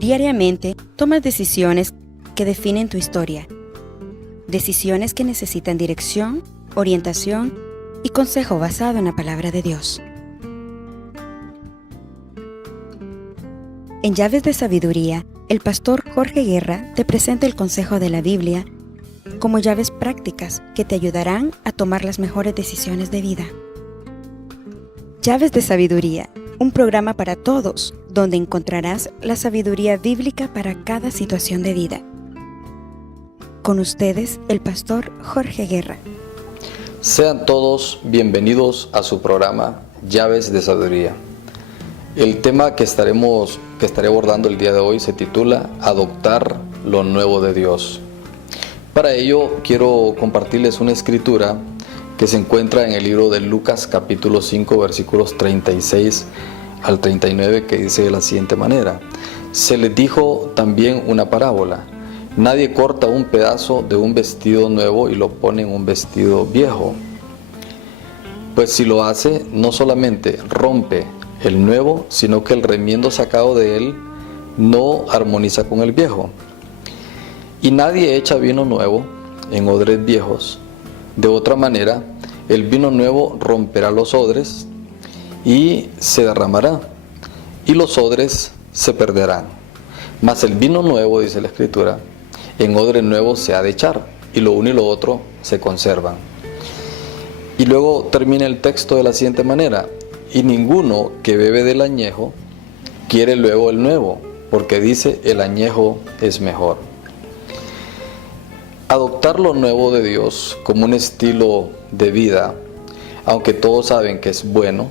Diariamente tomas decisiones que definen tu historia. Decisiones que necesitan dirección, orientación y consejo basado en la palabra de Dios. En Llaves de Sabiduría, el pastor Jorge Guerra te presenta el consejo de la Biblia como llaves prácticas que te ayudarán a tomar las mejores decisiones de vida. Llaves de Sabiduría, un programa para todos, donde encontrarás la sabiduría bíblica para cada situación de vida. Con ustedes, el pastor Jorge Guerra. Sean todos bienvenidos a su programa Llaves de Sabiduría. El tema que estaré abordando el día de hoy se titula Adoptar lo nuevo de Dios. Para ello quiero compartirles una escritura que se encuentra en el libro de Lucas capítulo 5 versículos 36 al 39, que dice de la siguiente manera: se les dijo también una parábola. Nadie corta un pedazo de un vestido nuevo y lo pone en un vestido viejo, pues si lo hace, no solamente rompe el nuevo, sino que el remiendo sacado de él no armoniza con el viejo. Y nadie echa vino nuevo en odres viejos. De otra manera, el vino nuevo romperá los odres y se derramará, y los odres se perderán. Mas el vino nuevo, dice la Escritura, en odres nuevos se ha de echar, y lo uno y lo otro se conservan. Y luego termina el texto de la siguiente manera: y ninguno que bebe del añejo quiere luego el nuevo, porque dice, el añejo es mejor. Adoptar lo nuevo de Dios como un estilo de vida, aunque todos saben que es bueno,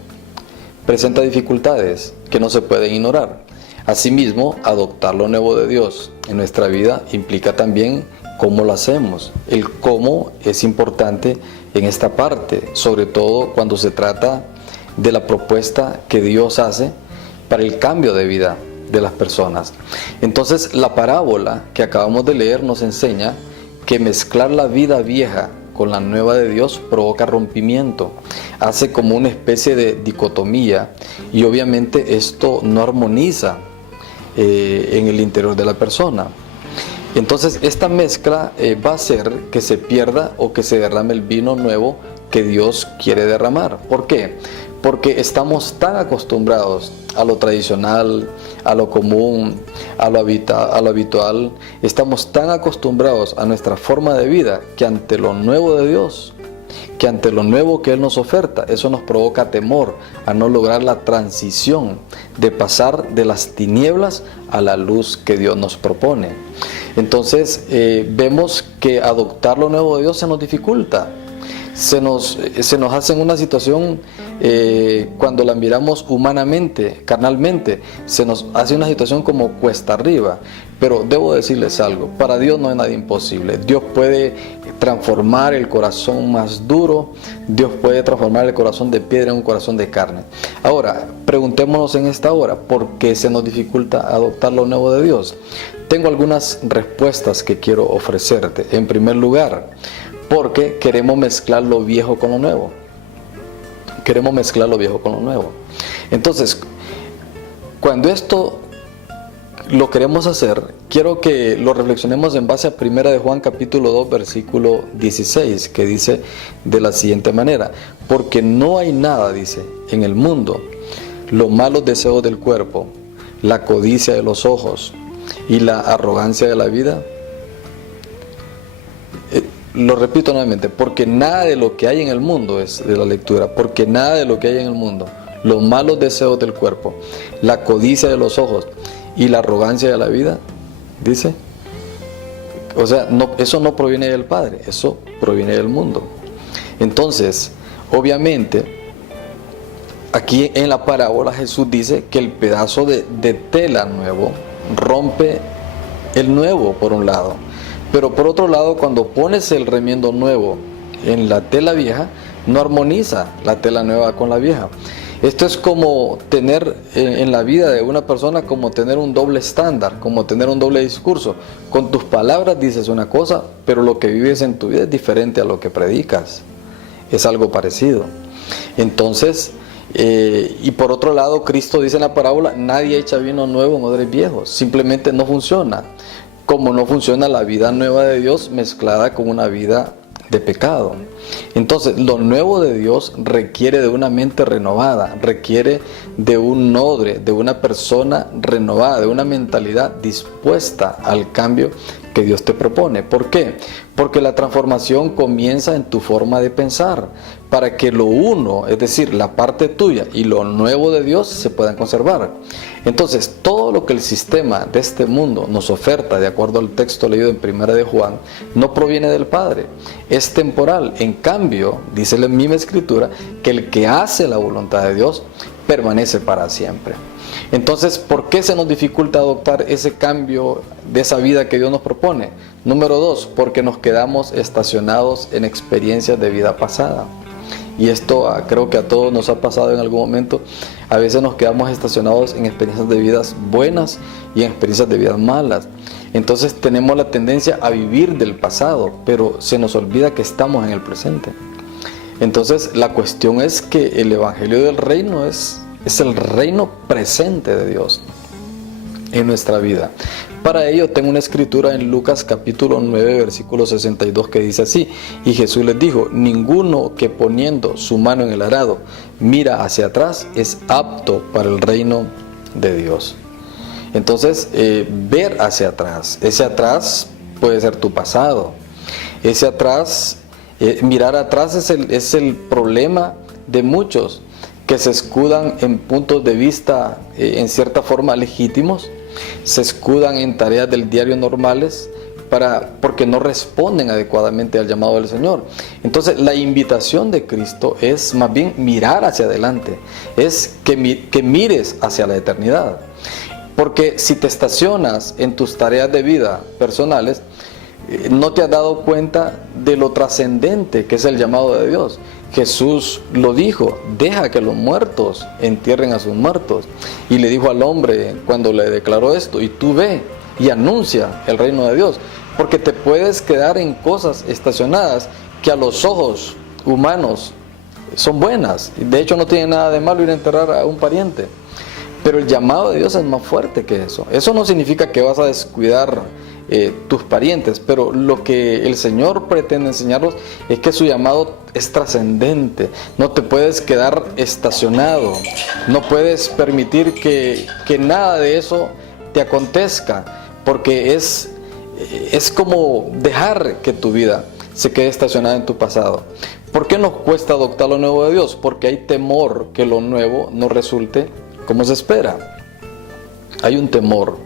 presenta dificultades que no se pueden ignorar. Asimismo, adoptar lo nuevo de Dios en nuestra vida implica también cómo lo hacemos. El cómo es importante en esta parte, sobre todo cuando se trata de la propuesta que Dios hace para el cambio de vida de las personas. Entonces, la parábola que acabamos de leer nos enseña que mezclar la vida vieja con la nueva de Dios provoca rompimiento, hace como una especie de dicotomía, y obviamente esto no armoniza en el interior de la persona. Entonces esta mezcla va a hacer que se pierda o que se derrame el vino nuevo que Dios quiere derramar. ¿Por qué? Porque estamos tan acostumbrados a lo tradicional, a lo común, a lo habitual, estamos tan acostumbrados a nuestra forma de vida que ante lo nuevo de Dios, que ante lo nuevo que Él nos oferta, eso nos provoca temor a no lograr la transición de pasar de las tinieblas a la luz que Dios nos propone. Entonces vemos que adoptar lo nuevo de Dios se nos dificulta. Se nos hace en una situación, cuando la miramos humanamente, carnalmente, se nos hace una situación como cuesta arriba. Pero debo decirles algo: para Dios no hay nada imposible. Dios puede transformar el corazón más duro, Dios puede transformar el corazón de piedra en un corazón de carne. Ahora, preguntémonos en esta hora, ¿por qué se nos dificulta adoptar lo nuevo de Dios? Tengo algunas respuestas que quiero ofrecerte. En primer lugar, porque queremos mezclar lo viejo con lo nuevo. Queremos mezclar lo viejo con lo nuevo. Entonces, cuando esto lo queremos hacer, quiero que lo reflexionemos en base a 1 de Juan capítulo 2 versículo 16, que dice de la siguiente manera: porque no hay nada, dice, en el mundo, los malos deseos del cuerpo, la codicia de los ojos y la arrogancia de la vida. Lo repito nuevamente: porque nada de lo que hay en el mundo, es de la lectura, porque nada de lo que hay en el mundo, los malos deseos del cuerpo, la codicia de los ojos y la arrogancia de la vida, dice, o sea, no, eso no proviene del Padre, eso proviene del mundo. Entonces, obviamente, aquí en la parábola Jesús dice que el pedazo de tela nuevo rompe el nuevo por un lado, pero por otro lado, cuando pones el remiendo nuevo en la tela vieja, no armoniza la tela nueva con la vieja. Esto es como tener en la vida de una persona, como tener un doble estándar, como tener un doble discurso. Con tus palabras dices una cosa, pero lo que vives en tu vida es diferente a lo que predicas. Es algo parecido. Entonces, y por otro lado, Cristo dice en la parábola, nadie echa vino nuevo en odres viejos. Simplemente no funciona. Como no funciona la vida nueva de Dios mezclada con una vida de pecado. Entonces, lo nuevo de Dios requiere de una mente renovada, requiere de un odre, de una persona renovada, de una mentalidad dispuesta al cambio que Dios te propone. ¿Por qué? Porque la transformación comienza en tu forma de pensar, para que lo uno, es decir, la parte tuya y lo nuevo de Dios se puedan conservar. Entonces, todo lo que el sistema de este mundo nos oferta, de acuerdo al texto leído en 1 de Juan, no proviene del Padre, es temporal. En cambio, dice la misma Escritura, que el que hace la voluntad de Dios permanece para siempre. Entonces, ¿por qué se nos dificulta adoptar ese cambio de esa vida que Dios nos propone? Número 2, porque nos quedamos estacionados en experiencias de vida pasada. Y esto creo que a todos nos ha pasado en algún momento. A veces nos quedamos estacionados en experiencias de vidas buenas y en experiencias de vidas malas. Entonces tenemos la tendencia a vivir del pasado, pero se nos olvida que estamos en el presente. Entonces la cuestión es que el Evangelio del Reino es el reino presente de Dios en nuestra vida. Para ello tengo una escritura en Lucas capítulo 9 versículo 62 que dice así: y Jesús les dijo, ninguno que poniendo su mano en el arado mira hacia atrás es apto para el reino de Dios. Entonces, ver hacia atrás, ese atrás puede ser tu pasado, ese atrás, mirar atrás es el problema de muchos que se escudan en puntos de vista en cierta forma legítimos, se escudan en tareas del diario normales porque no responden adecuadamente al llamado del Señor. Entonces la invitación de Cristo es más bien mirar hacia adelante, es que mires hacia la eternidad. Porque si te estacionas en tus tareas de vida personales, no te has dado cuenta de lo trascendente que es el llamado de Dios. Jesús lo dijo, deja que los muertos entierren a sus muertos. Y le dijo al hombre cuando le declaró esto, y tú ve y anuncia el reino de Dios. Porque te puedes quedar en cosas estacionadas que a los ojos humanos son buenas. De hecho no tiene nada de malo ir a enterrar a un pariente. Pero el llamado de Dios es más fuerte que eso. Eso no significa que vas a descuidar tus parientes, pero lo que el Señor pretende enseñarnos es que su llamado es trascendente. No te puedes quedar estacionado, no puedes permitir que nada de eso te acontezca, porque es como dejar que tu vida se quede estacionada en tu pasado. ¿Por qué nos cuesta adoptar lo nuevo de Dios? Porque hay temor que lo nuevo no resulte como se espera. Hay un temor.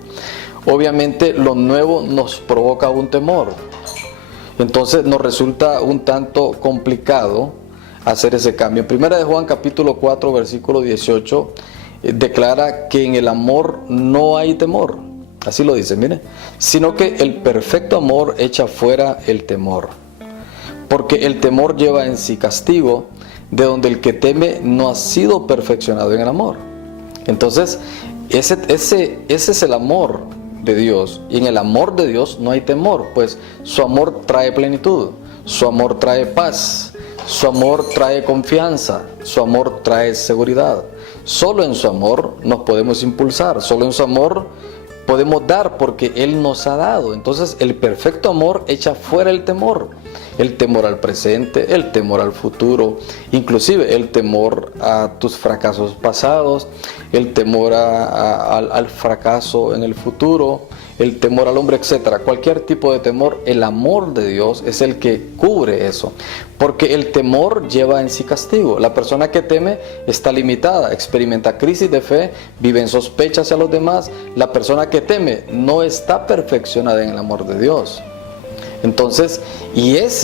Obviamente lo nuevo nos provoca un temor. Entonces nos resulta un tanto complicado hacer ese cambio. En Primera de Juan capítulo 4 versículo 18 declara que en el amor no hay temor. Así lo dice, mire. Sino que el perfecto amor echa fuera el temor. Porque el temor lleva en sí castigo, de donde el que teme no ha sido perfeccionado en el amor. Entonces, ese es el amor de Dios, y en el amor de Dios no hay temor, pues su amor trae plenitud, su amor trae paz, su amor trae confianza, su amor trae seguridad. Solo en su amor nos podemos impulsar, solo en su amor podemos dar, porque Él nos ha dado. Entonces el perfecto amor echa fuera el temor al presente, el temor al futuro, inclusive el temor a tus fracasos pasados, el temor al fracaso en el futuro, el temor al hombre, etc. Cualquier tipo de temor, el amor de Dios es el que cubre eso, porque el temor lleva en sí castigo. La persona que teme está limitada, experimenta crisis de fe, vive en sospecha hacia los demás. La persona que teme no está perfeccionada en el amor de Dios. Entonces, y es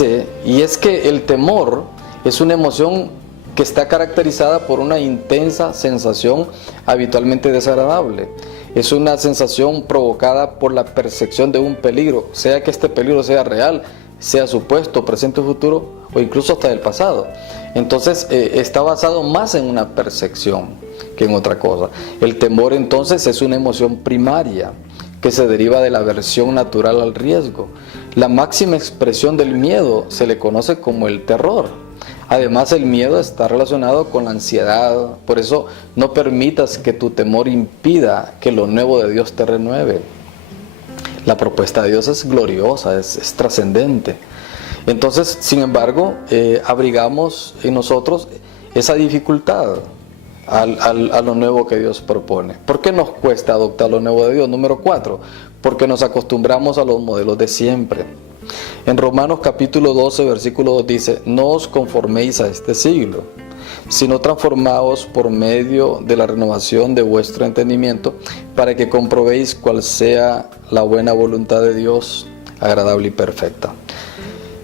que el temor es una emoción que está caracterizada por una intensa sensación habitualmente desagradable. Es una sensación provocada por la percepción de un peligro, sea que este peligro sea real, sea supuesto, presente o futuro, o incluso hasta del pasado. Entonces está basado más en una percepción que en otra cosa. El temor entonces es una emoción primaria que se deriva de la aversión natural al riesgo. La máxima expresión del miedo se le conoce como el terror. Además, el miedo está relacionado con la ansiedad. Por eso no permitas que tu temor impida que lo nuevo de Dios te renueve. La propuesta de Dios es gloriosa, es trascendente. Entonces, sin embargo, abrigamos en nosotros esa dificultad a lo nuevo que Dios propone. ¿Por qué nos cuesta adoptar lo nuevo de Dios? Número 4, porque nos acostumbramos a los modelos de siempre. En Romanos capítulo 12, versículo 2 dice: no os conforméis a este siglo, sino transformaos por medio de la renovación de vuestro entendimiento, para que comprobéis cuál sea la buena voluntad de Dios, agradable y perfecta.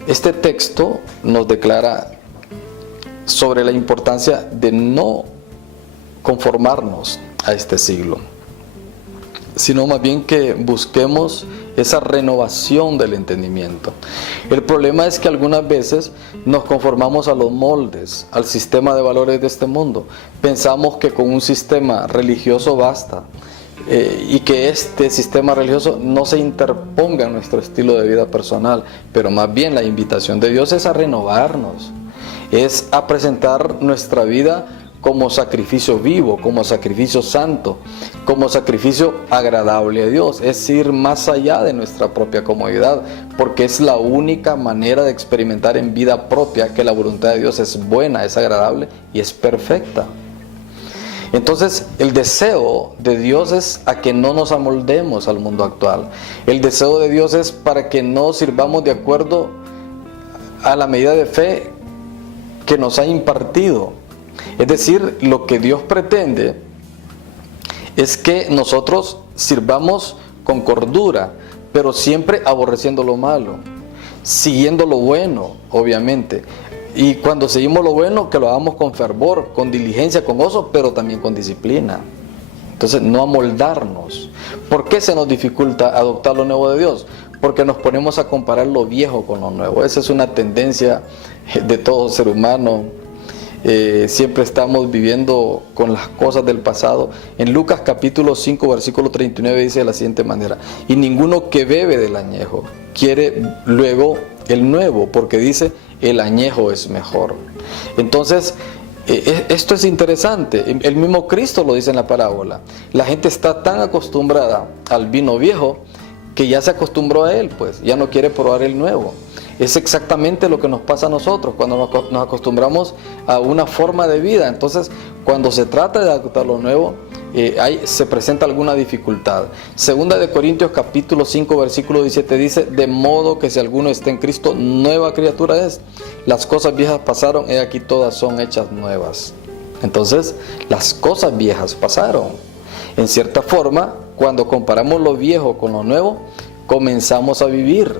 Este texto nos declara sobre la importancia de no conformarnos a este siglo, sino más bien que busquemos esa renovación del entendimiento. El problema es que algunas veces nos conformamos a los moldes, al sistema de valores de este mundo. Pensamos que con un sistema religioso basta, y que este sistema religioso no se interponga en nuestro estilo de vida personal, pero más bien la invitación de Dios es a renovarnos, es a presentar nuestra vida como sacrificio vivo, como sacrificio santo, como sacrificio agradable a Dios. Es ir más allá de nuestra propia comodidad, porque es la única manera de experimentar en vida propia que la voluntad de Dios es buena, es agradable y es perfecta. Entonces, el deseo de Dios es a que no nos amoldemos al mundo actual. El deseo de Dios es para que no sirvamos de acuerdo a la medida de fe que nos ha impartido. Es decir, lo que Dios pretende es que nosotros sirvamos con cordura, pero siempre aborreciendo lo malo, siguiendo lo bueno, obviamente. Y cuando seguimos lo bueno, que lo hagamos con fervor, con diligencia, con gozo, pero también con disciplina. Entonces, no amoldarnos. ¿Por qué se nos dificulta adoptar lo nuevo de Dios? Porque nos ponemos a comparar lo viejo con lo nuevo. Esa es una tendencia de todo ser humano. Siempre estamos viviendo con las cosas del pasado. En Lucas capítulo 5, versículo 39 dice de la siguiente manera: y ninguno que bebe del añejo quiere luego el nuevo, porque dice, el añejo es mejor. Entonces, esto es interesante. El mismo Cristo lo dice en la parábola. La gente está tan acostumbrada al vino viejo que ya se acostumbró a él, pues ya no quiere probar el nuevo. Es exactamente lo que nos pasa a nosotros cuando nos acostumbramos a una forma de vida. Entonces, cuando se trata de adoptar lo nuevo, se presenta alguna dificultad. Segunda de Corintios capítulo 5 versículo 17 dice: de modo que si alguno está en Cristo, nueva criatura es. Las cosas viejas pasaron, he aquí todas son hechas nuevas. Entonces, las cosas viejas pasaron. En cierta forma, cuando comparamos lo viejo con lo nuevo, comenzamos a vivir,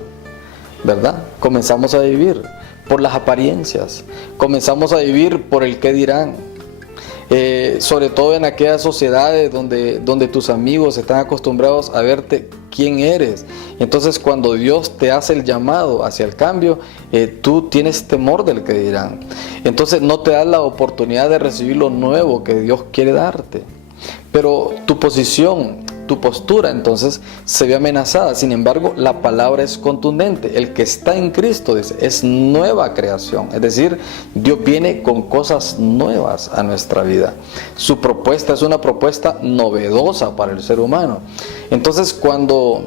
¿verdad? Comenzamos a vivir por las apariencias, comenzamos a vivir por el qué dirán. Sobre todo en aquellas sociedades donde tus amigos están acostumbrados a verte quién eres. Entonces, cuando Dios te hace el llamado hacia el cambio, tú tienes temor del que dirán. Entonces, no te das la oportunidad de recibir lo nuevo que Dios quiere darte. Pero tu posición, tu postura entonces se ve amenazada. Sin embargo, la palabra es contundente. El que está en Cristo, dice, es nueva creación. Es decir, Dios viene con cosas nuevas a nuestra vida. Su propuesta es una propuesta novedosa para el ser humano. Entonces, cuando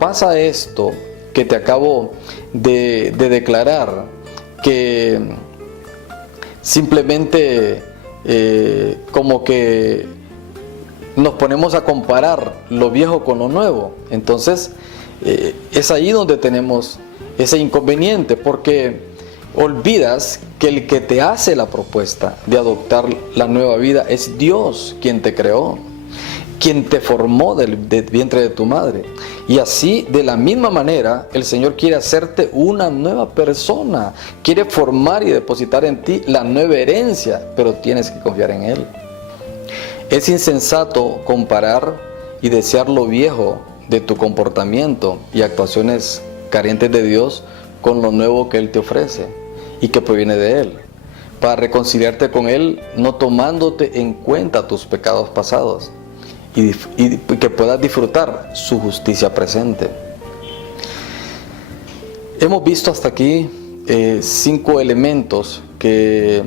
pasa esto que te acabo de declarar, que simplemente como que nos ponemos a comparar lo viejo con lo nuevo, entonces es ahí donde tenemos ese inconveniente, porque olvidas que el que te hace la propuesta de adoptar la nueva vida es Dios, quien te creó, quien te formó del vientre de tu madre. Y así, de la misma manera, el Señor quiere hacerte una nueva persona, quiere formar y depositar en ti la nueva herencia, pero tienes que confiar en Él. Es insensato comparar y desear lo viejo de tu comportamiento y actuaciones carentes de Dios con lo nuevo que Él te ofrece y que proviene de Él, para reconciliarte con Él, no tomándote en cuenta tus pecados pasados y que puedas disfrutar su justicia presente. Hemos visto hasta aquí 5 elementos que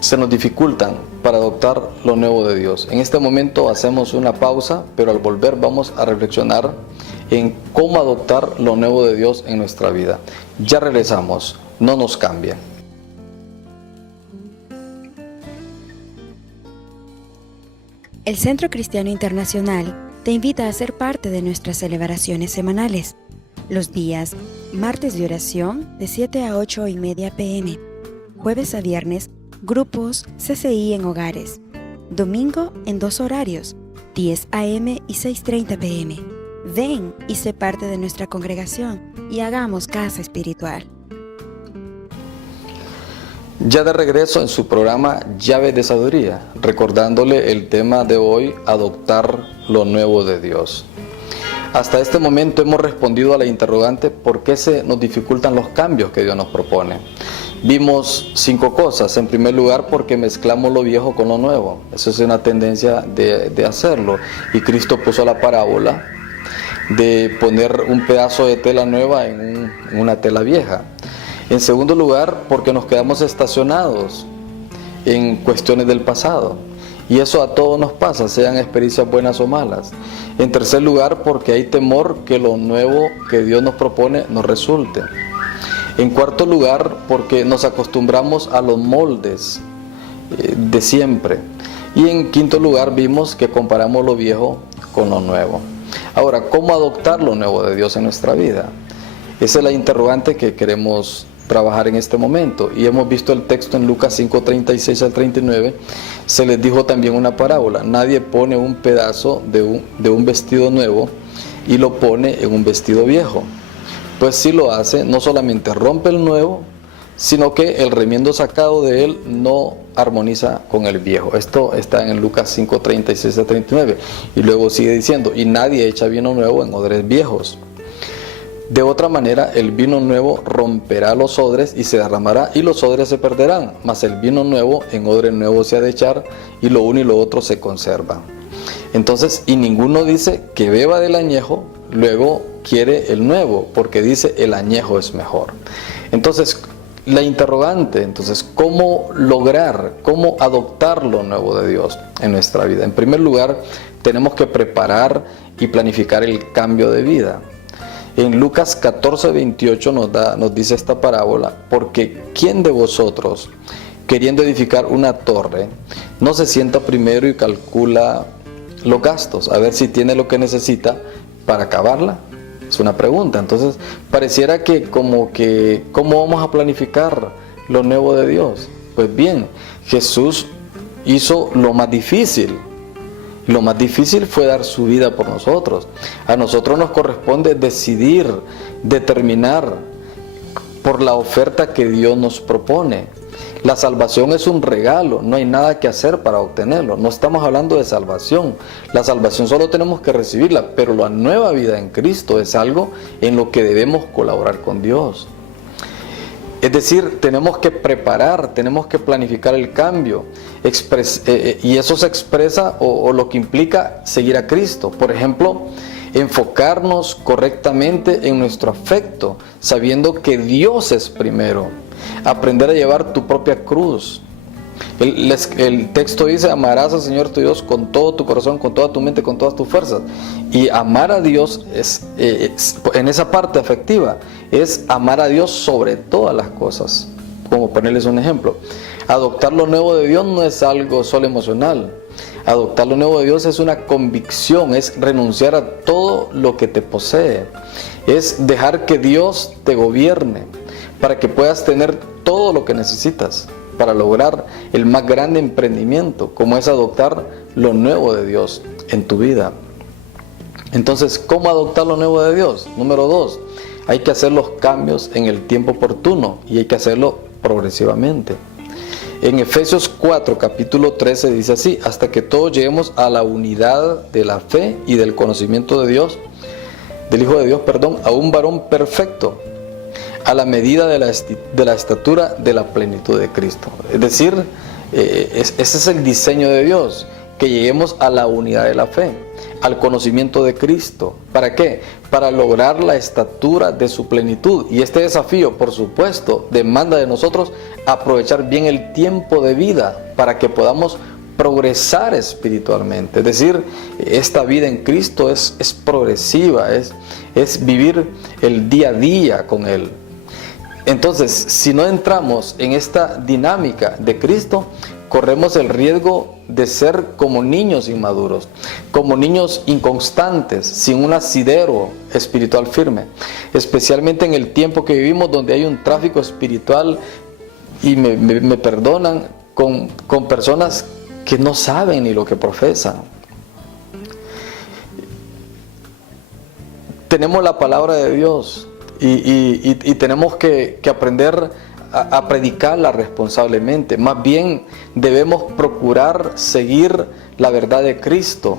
se nos dificultan para adoptar lo nuevo de Dios. En este momento hacemos una pausa, pero al volver vamos a reflexionar en cómo adoptar lo nuevo de Dios en nuestra vida. Ya regresamos, no nos cambien. El Centro Cristiano Internacional te invita a ser parte de nuestras celebraciones semanales. Los días martes de oración de 7 a 8:30 p.m. Jueves a viernes, grupos CCI en hogares. Domingo en 2 horarios, 10 a.m. y 6:30 p.m. Ven y sé parte de nuestra congregación y hagamos casa espiritual. Ya de regreso en su programa Llaves de Sabiduría, recordándole el tema de hoy, adoptar lo nuevo de Dios. Hasta este momento hemos respondido a la interrogante ¿por qué se nos dificultan los cambios que Dios nos propone? Vimos 5 cosas. En primer lugar, porque mezclamos lo viejo con lo nuevo. Eso es una tendencia de hacerlo. Y Cristo puso la parábola de poner un pedazo de tela nueva en una tela vieja. En segundo lugar, porque nos quedamos estacionados en cuestiones del pasado. Y eso a todos nos pasa, sean experiencias buenas o malas. En tercer lugar, porque hay temor que lo nuevo que Dios nos propone nos resulte. En cuarto lugar, porque nos acostumbramos a los moldes de siempre. Y en quinto lugar, vimos que comparamos lo viejo con lo nuevo. Ahora, ¿cómo adoptar lo nuevo de Dios en nuestra vida? Esa es la interrogante que queremos trabajar en este momento. Y hemos visto el texto en Lucas 5:36 al 39. Se les dijo también una parábola. Nadie pone un pedazo de un vestido nuevo y lo pone en un vestido viejo. Pues si lo hace, no solamente rompe el nuevo, sino que el remiendo sacado de él no armoniza con el viejo. Esto está en Lucas 5:36 al 39. Y luego sigue diciendo, y nadie echa vino nuevo en odres viejos. De otra manera, el vino nuevo romperá los odres y se derramará, y los odres se perderán. Mas el vino nuevo en odre nuevo se ha de echar, y lo uno y lo otro se conserva. Entonces, y ninguno dice que beba del añejo, luego quiere el nuevo, porque dice el añejo es mejor. Entonces, la interrogante, ¿cómo lograr, cómo adoptar lo nuevo de Dios en nuestra vida? En primer lugar, tenemos que preparar y planificar el cambio de vida. En Lucas 14:28 nos dice esta parábola, porque ¿quién de vosotros, queriendo edificar una torre, no se sienta primero y calcula los gastos, a ver si tiene lo que necesita para acabarla? Es una pregunta. Entonces, pareciera que ¿cómo vamos a planificar lo nuevo de Dios? Pues bien, Jesús hizo lo más difícil. Lo más difícil fue dar su vida por nosotros. A nosotros nos corresponde decidir, determinar por la oferta que Dios nos propone. La salvación es un regalo, no hay nada que hacer para obtenerlo. No estamos hablando de salvación. La salvación solo tenemos que recibirla, pero la nueva vida en Cristo es algo en lo que debemos colaborar con Dios. Es decir, tenemos que preparar, tenemos que planificar el cambio, y eso se expresa o lo que implica seguir a Cristo. Por ejemplo, enfocarnos correctamente en nuestro afecto, sabiendo que Dios es primero. Aprender a llevar tu propia cruz. El texto dice, amarás al Señor tu Dios con todo tu corazón, con toda tu mente, con todas tus fuerzas. Y amar a Dios en esa parte afectiva es amar a Dios sobre todas las cosas. Como ponerles un ejemplo, adoptar lo nuevo de Dios no es algo solo emocional. Adoptar lo nuevo de Dios es una convicción, es renunciar a todo lo que te posee, es dejar que Dios te gobierne para que puedas tener todo lo que necesitas para lograr el más grande emprendimiento, como es adoptar lo nuevo de Dios en tu vida. Entonces, ¿cómo adoptar lo nuevo de Dios? Número 2, hay que hacer los cambios en el tiempo oportuno y hay que hacerlo progresivamente. En Efesios 4, capítulo 13 dice así, hasta que todos lleguemos a la unidad de la fe y del conocimiento de Dios, del Hijo de Dios, a un varón perfecto, a la medida de la estatura de la plenitud de Cristo. Es decir, ese es el diseño de Dios, que lleguemos a la unidad de la fe, al conocimiento de Cristo. ¿Para qué? Para lograr la estatura de su plenitud. Y este desafío, por supuesto, demanda de nosotros aprovechar bien el tiempo de vida para que podamos progresar espiritualmente. Es decir, esta vida en Cristo es progresiva, es vivir el día a día con Él. Entonces, si no entramos en esta dinámica de Cristo, corremos el riesgo de ser como niños inmaduros, como niños inconstantes, sin un asidero espiritual firme, especialmente en el tiempo que vivimos, donde hay un tráfico espiritual, y me perdonan, con personas que no saben ni lo que profesan. Tenemos la palabra de Dios y tenemos que aprender a predicarla responsablemente. Más bien debemos procurar seguir la verdad de Cristo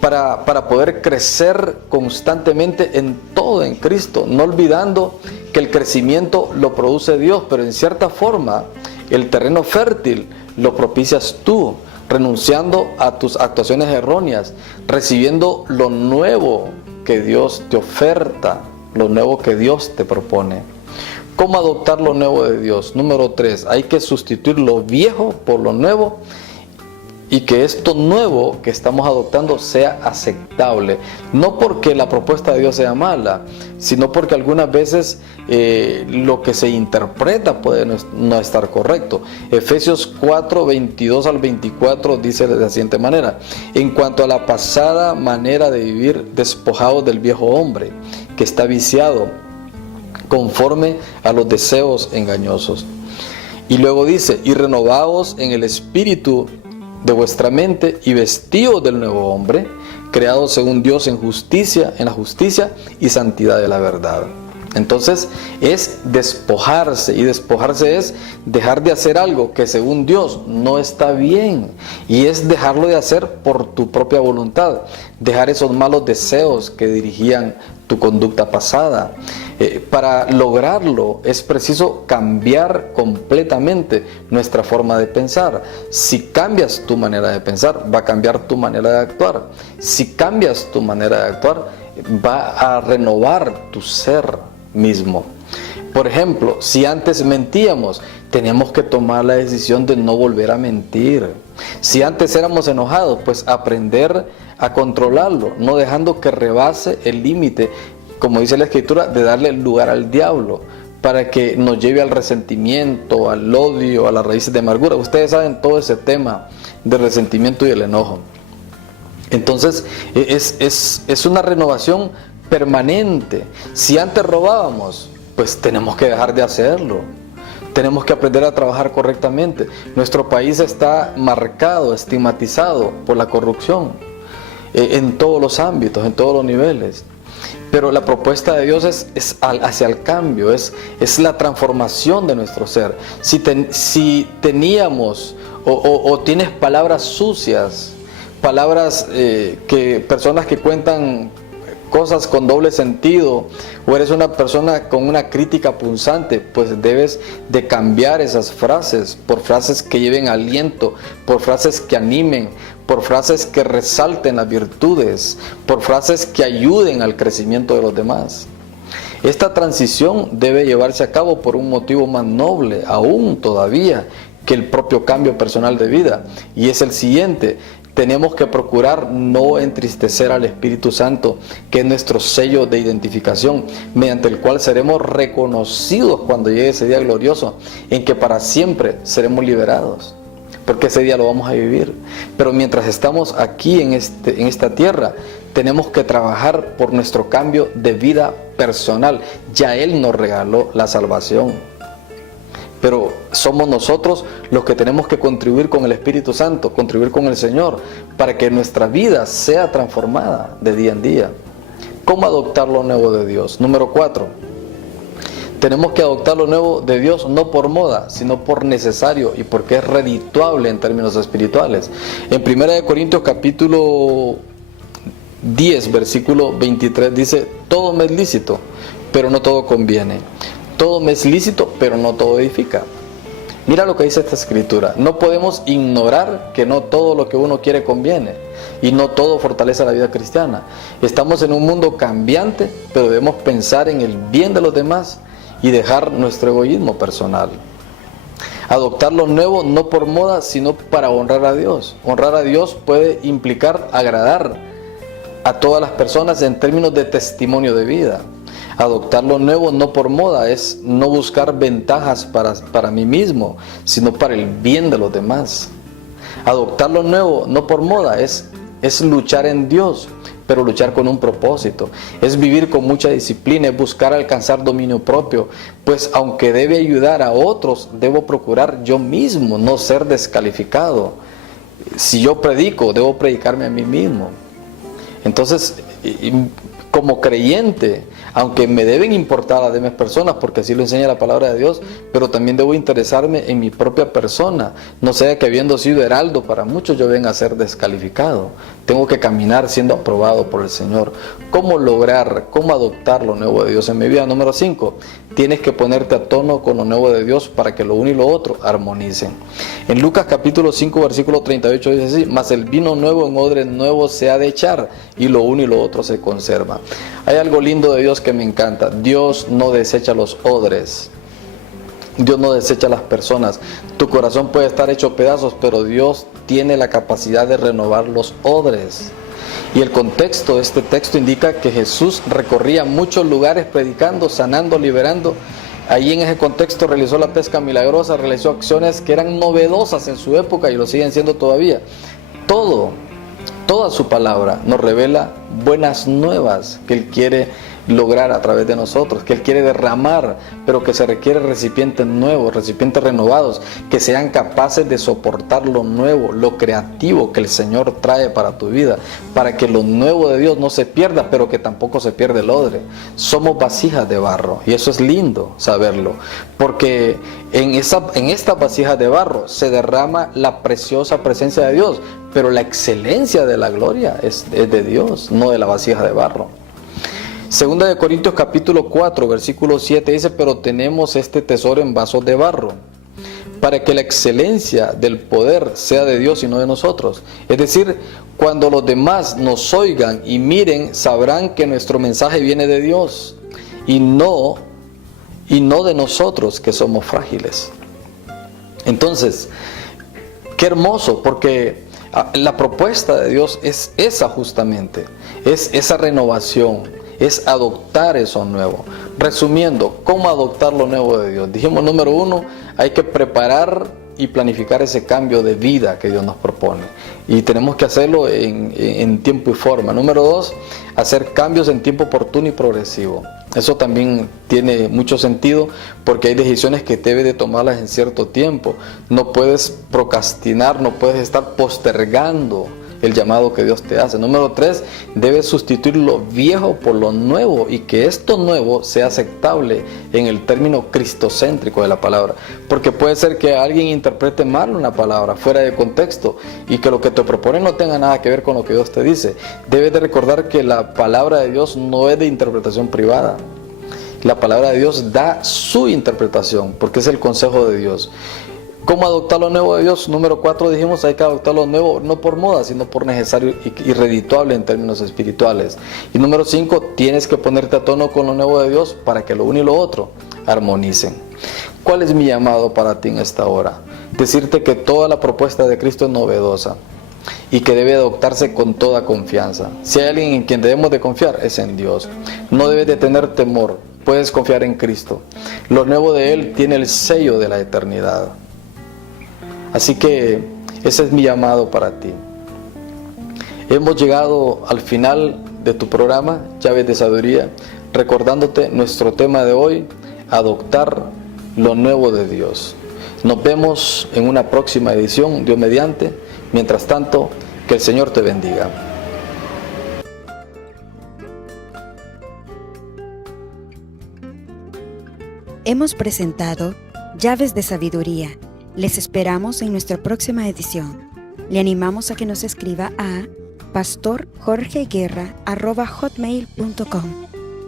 para poder crecer constantemente en todo en Cristo, no olvidando que el crecimiento lo produce Dios, pero en cierta forma el terreno fértil lo propicias tú, renunciando a tus actuaciones erróneas, recibiendo lo nuevo que Dios te oferta, lo nuevo que Dios te propone. ¿Cómo adoptar lo nuevo de Dios? Número 3, hay que sustituir lo viejo por lo nuevo, y que esto nuevo que estamos adoptando sea aceptable. No porque la propuesta de Dios sea mala, sino porque algunas veces lo que se interpreta puede no estar correcto. Efesios 4, 22 al 24 dice de la siguiente manera: en cuanto a la pasada manera de vivir, despojados del viejo hombre, que está viciado conforme a los deseos engañosos. Y luego dice: y renovaos en el espíritu de vuestra mente, y vestidos del nuevo hombre, creado según Dios en la justicia y santidad de la verdad. Entonces es despojarse, y despojarse es dejar de hacer algo que según Dios no está bien, y es dejarlo de hacer por tu propia voluntad, dejar esos malos deseos que dirigían tu conducta pasada. Para lograrlo es preciso cambiar completamente nuestra forma de pensar. Si cambias tu manera de pensar, va a cambiar tu manera de actuar. Si cambias tu manera de actuar, va a renovar tu ser mismo. Por ejemplo, si antes mentíamos, teníamos que tomar la decisión de no volver a mentir. Si antes éramos enojados, pues aprender a controlarlo, no dejando que rebase el límite, como dice la Escritura, de darle lugar al diablo, para que nos lleve al resentimiento, al odio, a las raíces de amargura. Ustedes saben todo ese tema del resentimiento y el enojo. Entonces es una renovación permanente. Si antes robábamos, pues tenemos que dejar de hacerlo. Tenemos que aprender a trabajar correctamente. Nuestro país está marcado, estigmatizado por la corrupción en todos los ámbitos, en todos los niveles. Pero la propuesta de Dios es hacia el cambio, es la transformación de nuestro ser. Si teníamos o tienes palabras sucias, palabras personas que cuentan cosas con doble sentido, o eres una persona con una crítica punzante, pues debes de cambiar esas frases por frases que lleven aliento, por frases que animen, por frases que resalten las virtudes, por frases que ayuden al crecimiento de los demás. Esta transición debe llevarse a cabo por un motivo más noble aún todavía que el propio cambio personal de vida, y es el siguiente: tenemos que procurar no entristecer al Espíritu Santo, que es nuestro sello de identificación, mediante el cual seremos reconocidos cuando llegue ese día glorioso, en que para siempre seremos liberados, porque ese día lo vamos a vivir. Pero mientras estamos aquí en esta tierra, tenemos que trabajar por nuestro cambio de vida personal. Ya Él nos regaló la salvación, pero somos nosotros los que tenemos que contribuir con el Espíritu Santo, contribuir con el Señor, para que nuestra vida sea transformada de día en día. ¿Cómo adoptar lo nuevo de Dios? Número 4. Tenemos que adoptar lo nuevo de Dios no por moda, sino por necesario, y porque es redituable en términos espirituales. En 1 Corintios capítulo 10, versículo 23 dice: todo me es lícito, pero no todo conviene. Todo me es lícito, pero no todo edifica. Mira lo que dice esta escritura. No podemos ignorar que no todo lo que uno quiere conviene y no todo fortalece la vida cristiana. Estamos en un mundo cambiante, pero debemos pensar en el bien de los demás y dejar nuestro egoísmo personal. Adoptar lo nuevo no por moda, sino para honrar a Dios. Honrar a Dios puede implicar agradar a todas las personas en términos de testimonio de vida. Adoptar lo nuevo no por moda es no buscar ventajas para mí mismo, sino para el bien de los demás. Adoptar lo nuevo no por moda es luchar en Dios, pero luchar con un propósito. Es vivir con mucha disciplina, es buscar alcanzar dominio propio, pues aunque debe ayudar a otros, debo procurar yo mismo no ser descalificado. Si yo predico, debo predicarme a mí mismo. Entonces, como creyente, aunque me deben importar a las demás personas, porque así lo enseña la palabra de Dios, pero también debo interesarme en mi propia persona. No sea que habiendo sido heraldo para muchos yo venga a ser descalificado. Tengo que caminar siendo aprobado por el Señor. ¿Cómo adoptar lo nuevo de Dios en mi vida? Número 5, tienes que ponerte a tono con lo nuevo de Dios para que lo uno y lo otro armonicen. En Lucas capítulo 5 versículo 38 dice así: mas el vino nuevo en odres nuevos se ha de echar, y lo uno y lo otro se conserva. Hay algo lindo de Dios que me encanta. Dios no desecha los odres. Dios no desecha a las personas. Tu corazón puede estar hecho pedazos, pero Dios tiene la capacidad de renovar los odres. Y el contexto de este texto indica que Jesús recorría muchos lugares predicando, sanando, liberando. Allí en ese contexto realizó la pesca milagrosa, realizó acciones que eran novedosas en su época y lo siguen siendo todavía. Toda su palabra nos revela buenas nuevas que Él quiere lograr a través de nosotros, que Él quiere derramar, pero que se requiere recipientes nuevos, recipientes renovados, que sean capaces de soportar lo nuevo, lo creativo que el Señor trae para tu vida, para que lo nuevo de Dios no se pierda, pero que tampoco se pierda el odre. Somos vasijas de barro, y eso es lindo saberlo, porque en estas vasijas de barro se derrama la preciosa presencia de Dios, pero la excelencia de la gloria es de Dios, no de la vasija de barro. Segunda de Corintios capítulo 4 versículo 7 dice: pero tenemos este tesoro en vasos de barro, para que la excelencia del poder sea de Dios y no de nosotros. Es decir, cuando los demás nos oigan y miren, sabrán que nuestro mensaje viene de Dios y no de nosotros, que somos frágiles. Entonces, qué hermoso, porque la propuesta de Dios es esa justamente, es esa renovación, es adoptar eso nuevo. Resumiendo, ¿cómo adoptar lo nuevo de Dios? Dijimos, número 1, hay que preparar y planificar ese cambio de vida que Dios nos propone. Y tenemos que hacerlo en tiempo y forma. Número 2, hacer cambios en tiempo oportuno y progresivo. Eso también tiene mucho sentido, porque hay decisiones que debes de tomarlas en cierto tiempo. No puedes procrastinar, no puedes estar postergando el llamado que Dios te hace. Número 3, debes sustituir lo viejo por lo nuevo, y que esto nuevo sea aceptable en el término cristocéntrico de la palabra, porque puede ser que alguien interprete mal una palabra fuera de contexto y que lo que te propone no tenga nada que ver con lo que Dios te dice. Debes de recordar que la palabra de Dios no es de interpretación privada. La palabra de Dios da su interpretación, porque es el consejo de Dios. ¿Cómo adoptar lo nuevo de Dios? Número 4, dijimos, hay que adoptar lo nuevo no por moda, sino por necesario y redituable en términos espirituales. Y número 5, tienes que ponerte a tono con lo nuevo de Dios para que lo uno y lo otro armonicen. ¿Cuál es mi llamado para ti en esta hora? Decirte que toda la propuesta de Cristo es novedosa y que debe adoptarse con toda confianza. Si hay alguien en quien debemos de confiar, es en Dios. No debes de tener temor, puedes confiar en Cristo. Lo nuevo de Él tiene el sello de la eternidad. Así que ese es mi llamado para ti. Hemos llegado al final de tu programa, Llaves de Sabiduría, recordándote nuestro tema de hoy: adoptar lo nuevo de Dios. Nos vemos en una próxima edición, Dios mediante. Mientras tanto, que el Señor te bendiga. Hemos presentado Llaves de Sabiduría. Les esperamos en nuestra próxima edición. Le animamos a que nos escriba a pastorjorgeguerra@hotmail.com.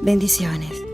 Bendiciones.